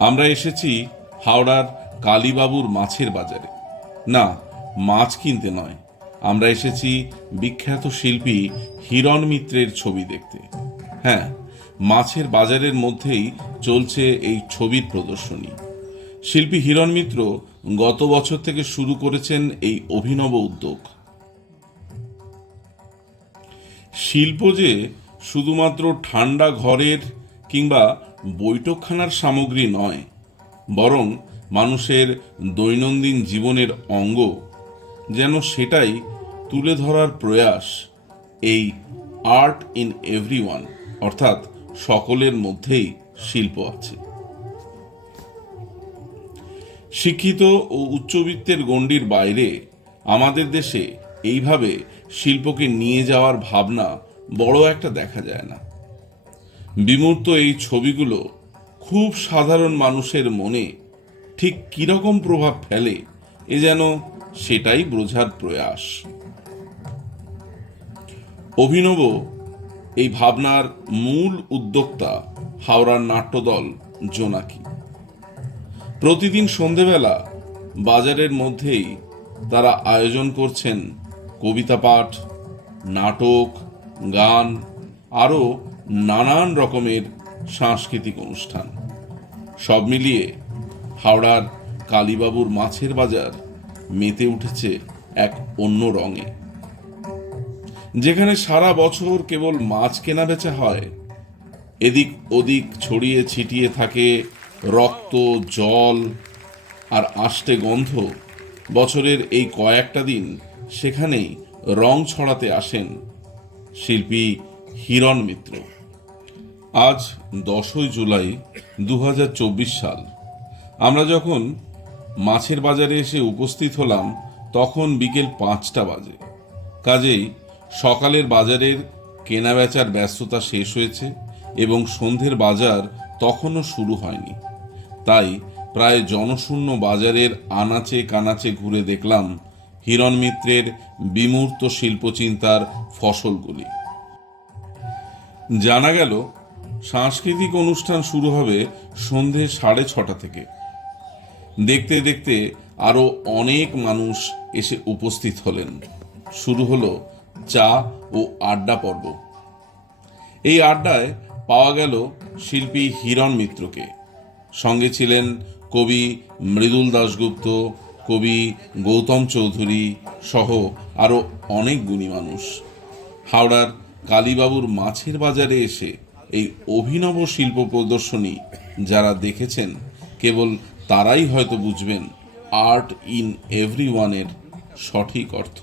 আমরা এসেছি হাওড়ার কালীবাবুর মাছের বাজারে। না, মাছ কিনতে নয়। আমরা এসেছি বিখ্যাত শিল্পী হিরণ মিত্রের ছবি দেখতে। হ্যাঁ মাছের বাজারের মধ্যেই চলছে এই ছবির প্রদর্শনী। শিল্পী হিরণ মিত্র গত বছর থেকে শুরু করেছেন এই অভিনব উদ্যোগ। শিল্প যে শুধুমাত্র ঠান্ডা ঘরের কিংবা বৈঠকখানার সামগ্রী নয়, বরং মানুষের দৈনন্দিন জীবনের অঙ্গ, যেন সেটাই তুলে ধরার প্রয়াস এই আর্ট ইন এভরিওয়ান, অর্থাৎ সকলের মধ্যেই শিল্প আছে। শিক্ষিত ও উচ্চবিত্তের গণ্ডির বাইরে আমাদের দেশে এইভাবে শিল্পকে নিয়ে যাওয়ার ভাবনা বড় একটা দেখা যায় না। বিমূর্ত এই ছবিগুলো খুব সাধারণ মানুষের মনে ঠিক কীরকম প্রভাব ফেলে, এ যেন সেটাই বোঝার প্রয়াস। অভিনব এই ভাবনার মূল উদ্যোক্তা হাওড়ার নাট্যদল জোনাকি। প্রতিদিন সন্ধেবেলা বাজারের মধ্যেই তারা আয়োজন করছেন কবিতা পাঠ, নাটক, গান, আরও নানান রকমের সাংস্কৃতিক অনুষ্ঠান। সব মিলিয়ে হাওড়ার কালীবাবুর মাছের বাজার মেতে উঠেছে এক অন্য রঙে। যেখানে সারা বছর কেবল মাছ কেনা বেচা হয়, এদিক ওদিক ছড়িয়ে ছিটিয়ে থাকে রক্ত, জল আর আষ্টে গন্ধ। বছরের এই কয়েকটা দিন সেখানেই রং ছড়াতে আসেন শিল্পী হিরণ মিত্র। আজ দশই জুলাই দু হাজার চব্বিশ সাল। আমরা যখন মাছের বাজারে এসে উপস্থিত হলাম, তখন বিকেল পাঁচটা বাজে। কাজেই সকালের বাজারের কেনাবেচার ব্যস্ততা শেষ হয়েছে এবং সন্ধ্যের বাজার তখনও শুরু হয়নি। তাই প্রায় জনশূন্য বাজারের আনাচে কানাচে ঘুরে দেখলাম হিরণ মিত্রের বিমূর্ত শিল্পচিন্তার ফসলগুলি। জানা গেল সাংস্কৃতিক অনুষ্ঠান শুরু হবে সন্ধে সাড়ে ছটা থেকে। দেখতে দেখতে আরও অনেক মানুষ এসে উপস্থিত হলেন। শুরু হলো চা ও আড্ডা পর্ব। এই আড্ডায় পাওয়া গেল শিল্পী হিরণ মিত্রকে। সঙ্গে ছিলেন কবি মৃদুল দাশগুপ্ত, কবি গৌতম চৌধুরী সহ আরও অনেক গুণী মানুষ। হাওড়ার কালীবাবুর মাছের বাজারে এসে এই অভিনব শিল্প প্রদর্শনী যারা দেখেছেন, কেবল তারাই হয়তো বুঝবেন আর্ট ইন এভরি ওয়ানের সঠিক অর্থ।